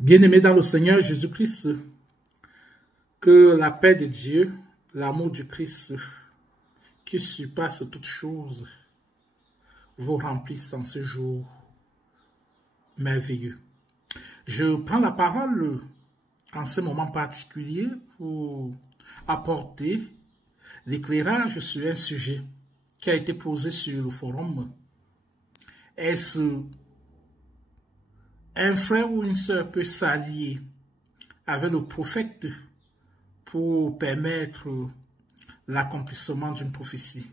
Bien-aimés dans le Seigneur Jésus-Christ, que la paix de Dieu, l'amour du Christ, qui surpasse toutes choses, vous remplisse en ce jour merveilleux. Je prends la parole en ce moment particulier pour apporter l'éclairage sur un sujet qui a été posé sur le forum. Est-ce un frère ou une sœur peut s'allier avec le prophète pour permettre l'accomplissement d'une prophétie?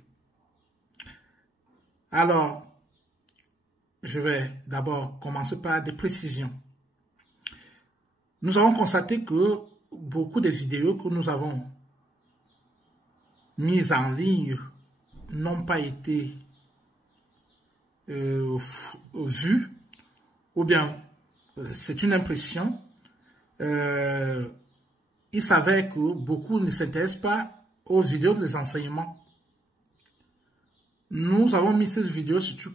Alors, je vais d'abord commencer par des précisions. Nous avons constaté que beaucoup des vidéos que nous avons mises en ligne n'ont pas été vues, ou bien c'est une impression. Il s'avère que beaucoup ne s'intéressent pas aux vidéos des enseignements. Nous avons mis ces vidéos sur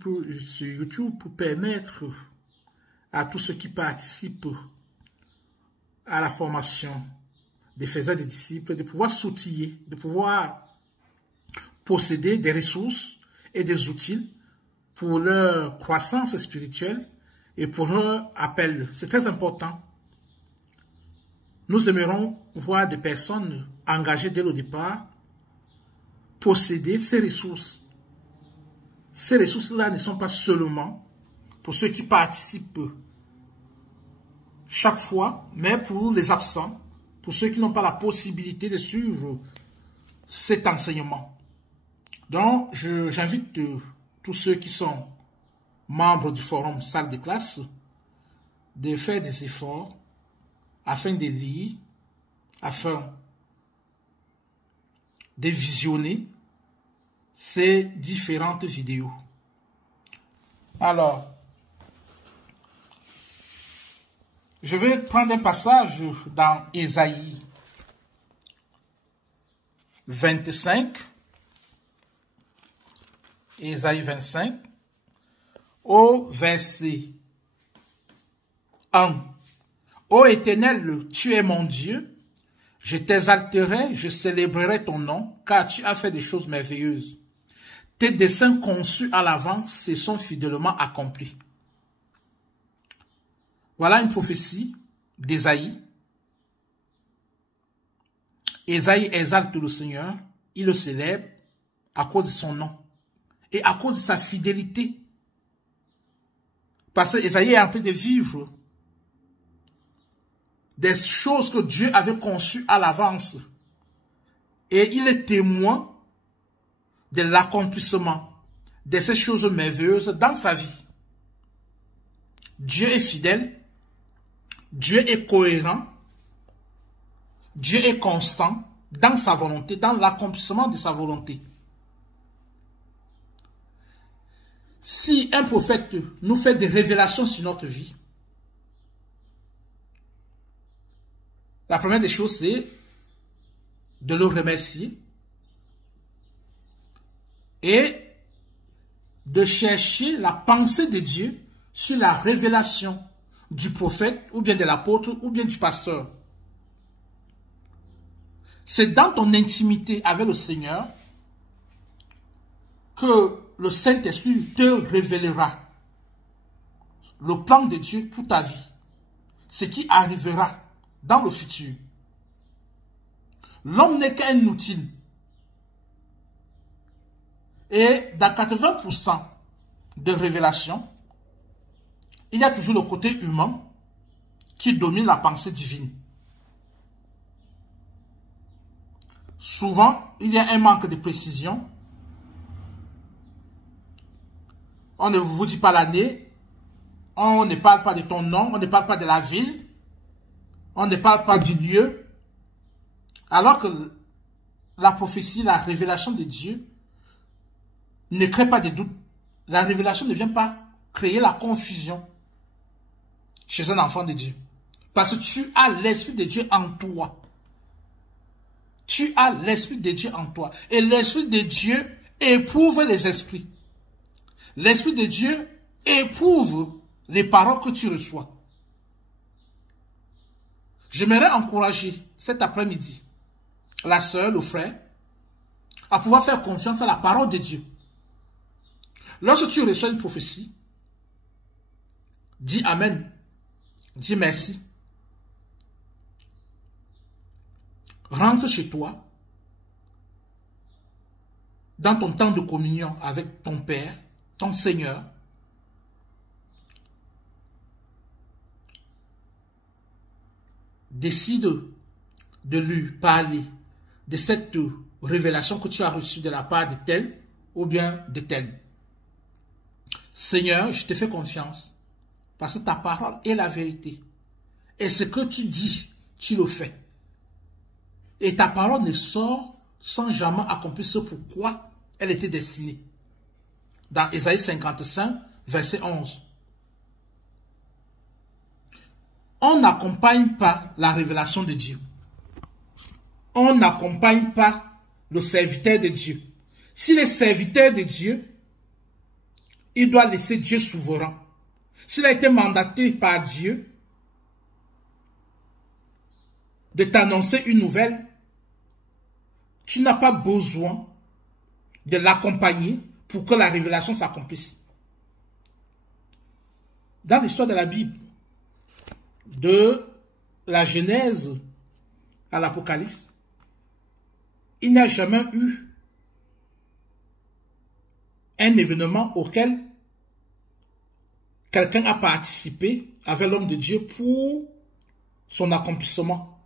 YouTube pour permettre à tous ceux qui participent à la formation des faiseurs des disciples de pouvoir s'outiller, de pouvoir posséder des ressources et des outils pour leur croissance spirituelle et pour leur appel. C'est très important. Nous aimerons voir des personnes engagées dès le départ posséder ces ressources. Ces ressources-là ne sont pas seulement pour ceux qui participent chaque fois, mais pour les absents, pour ceux qui n'ont pas la possibilité de suivre cet enseignement. Donc, j'invite tous ceux qui sont membres du forum Salle de classe de faire des efforts afin de lire, afin de visionner ces différentes vidéos. Alors, je vais prendre un passage dans Ésaïe 25, Ésaïe 25, au verset 1. Ô Éternel, tu es mon Dieu, je t'exalterai, je célébrerai ton nom, car tu as fait des choses merveilleuses. Tes desseins conçus à l'avance se sont fidèlement accomplis. Voilà une prophétie d'Ésaïe. Ésaïe exalte le Seigneur, il le célèbre à cause de son nom et à cause de sa fidélité. Parce que Ésaïe est en train de vivre des choses que Dieu avait conçues à l'avance. Et il est témoin de l'accomplissement de ces choses merveilleuses dans sa vie. Dieu est fidèle, Dieu est cohérent, Dieu est constant dans sa volonté, dans l'accomplissement de sa volonté. Si un prophète nous fait des révélations sur notre vie, la première des choses, c'est de le remercier et de chercher la pensée de Dieu sur la révélation du prophète ou bien de l'apôtre ou bien du pasteur. C'est dans ton intimité avec le Seigneur que le Saint-Esprit te révélera le plan de Dieu pour ta vie, ce qui arrivera dans le futur. L'homme n'est qu'un outil. Et dans 80% de révélations, il y a toujours le côté humain qui domine la pensée divine. Souvent, il y a un manque de précision. On ne vous dit pas l'année, on ne parle pas de ton nom, on ne parle pas de la ville, on ne parle pas du lieu. Alors que la prophétie, la révélation de Dieu ne crée pas de doute. La révélation ne vient pas créer la confusion chez un enfant de Dieu. Parce que tu as l'Esprit de Dieu en toi. Tu as l'Esprit de Dieu en toi. Et l'Esprit de Dieu éprouve les esprits. L'Esprit de Dieu éprouve les paroles que tu reçois. J'aimerais encourager cet après-midi la sœur, le frère, à pouvoir faire confiance à la parole de Dieu. Lorsque tu reçois une prophétie, dis Amen, dis merci. Rentre chez toi, dans ton temps de communion avec ton Père, ton Seigneur. Décide de lui parler de cette révélation que tu as reçue de la part de tel ou bien de tel. Seigneur, je te fais confiance parce que ta parole est la vérité. Et ce que tu dis, tu le fais. Et ta parole ne sort sans jamais accomplir ce pourquoi elle était destinée. Dans Ésaïe 55, verset 11. On n'accompagne pas la révélation de Dieu. On n'accompagne pas le serviteur de Dieu. Si le serviteur de Dieu, il doit laisser Dieu souverain. S'il a été mandaté par Dieu de t'annoncer une nouvelle, tu n'as pas besoin de l'accompagner pour que la révélation s'accomplisse. Dans l'histoire de la Bible, de la Genèse à l'Apocalypse, il n'y a jamais eu un événement auquel quelqu'un a participé avec l'homme de Dieu pour son accomplissement.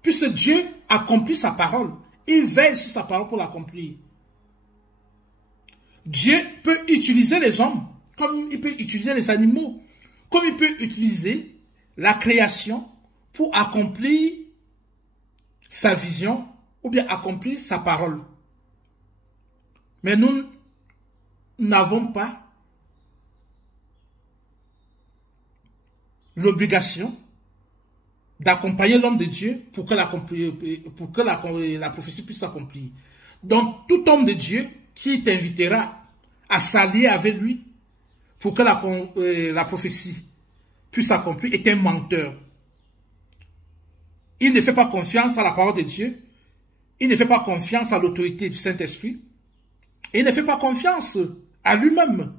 Puisque Dieu accomplit sa parole, il veille sur sa parole pour l'accomplir. Dieu peut utiliser les hommes, comme il peut utiliser les animaux, comme il peut utiliser la création pour accomplir sa vision ou bien accomplir sa parole. Mais nous n'avons pas l'obligation d'accompagner l'homme de Dieu pour que la prophétie puisse s'accomplir. Donc, tout homme de Dieu qui t'invitera à s'allier avec lui pour que la prophétie puisse s'accomplir est un menteur. Il ne fait pas confiance à la parole de Dieu. Il ne fait pas confiance à l'autorité du Saint-Esprit. Et il ne fait pas confiance à lui-même.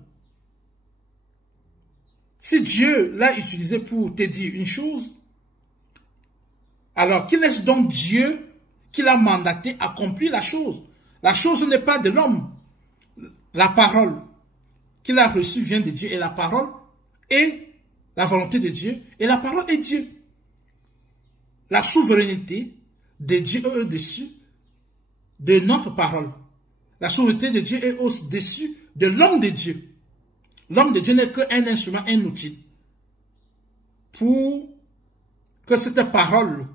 Si Dieu l'a utilisé pour te dire une chose, alors qu'il laisse donc Dieu qui l'a mandaté accomplir la chose. La chose n'est pas de l'homme. La parole qu'il a reçue vient de Dieu et la parole est la volonté de Dieu et la parole est Dieu. La souveraineté de Dieu est au-dessus de notre parole. La souveraineté de Dieu est au-dessus de l'homme de Dieu. L'homme de Dieu n'est qu'un instrument, un outil pour que cette parole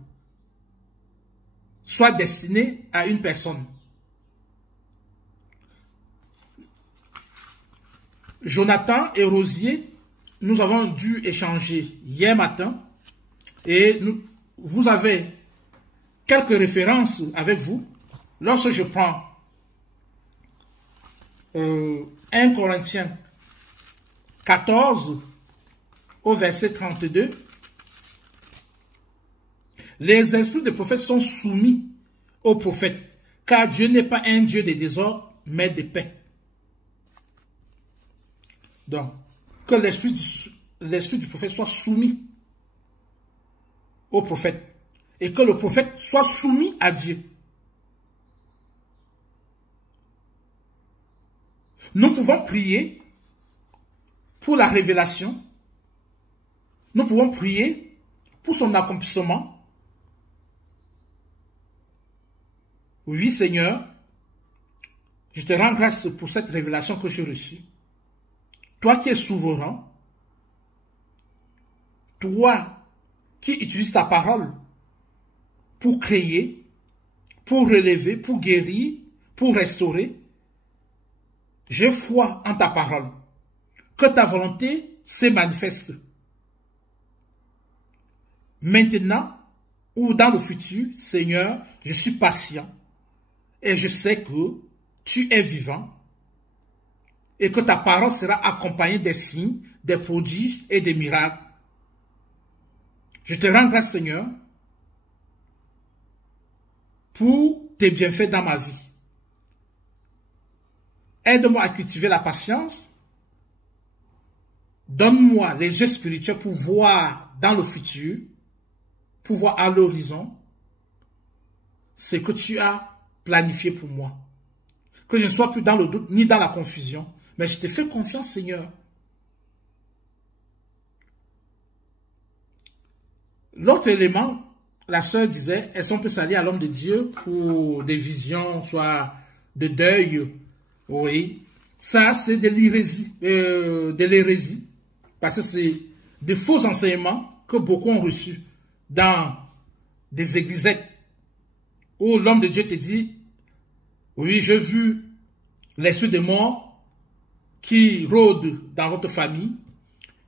soit destinée à une personne. Jonathan et Rosier, nous avons dû échanger hier matin et vous avez quelques références avec vous. Lorsque je prends 1 Corinthiens 14 au verset 32, les esprits des prophètes sont soumis aux prophètes, car Dieu n'est pas un Dieu de désordre, mais de paix. Donc, que l'esprit du prophète soit soumis au prophète et que le prophète soit soumis à Dieu. Nous pouvons prier pour la révélation. Nous pouvons prier pour son accomplissement. Oui, Seigneur, je te rends grâce pour cette révélation que j'ai reçue. Toi qui es souverain, toi qui utilises ta parole pour créer, pour relever, pour guérir, pour restaurer, j'ai foi en ta parole, que ta volonté se manifeste. Maintenant ou dans le futur, Seigneur, je suis patient et je sais que tu es vivant et que ta parole sera accompagnée des signes, des prodiges et des miracles. Je te rends grâce, Seigneur, pour tes bienfaits dans ma vie. Aide-moi à cultiver la patience. Donne-moi les yeux spirituels pour voir dans le futur, pour voir à l'horizon ce que tu as planifié pour moi. Que je ne sois plus dans le doute ni dans la confusion, mais je te fais confiance, Seigneur. L'autre élément, la sœur disait, est-ce qu'on peut s'allier à l'homme de Dieu pour des visions, soit de deuil? Oui, ça c'est de l'hérésie, parce que c'est de faux enseignements que beaucoup ont reçus dans des églises où l'homme de Dieu te dit, oui, j'ai vu l'esprit de mort qui rôde dans votre famille.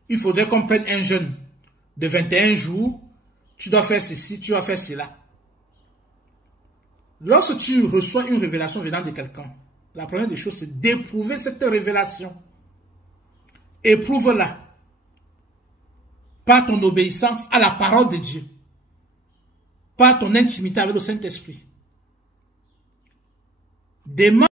Il faudrait qu'on prenne un jeûne de 21 jours. Tu dois faire ceci, tu dois faire cela. Lorsque tu reçois une révélation venant de quelqu'un, la première des choses, c'est d'éprouver cette révélation. Éprouve-la par ton obéissance à la parole de Dieu, par ton intimité avec le Saint-Esprit. Demande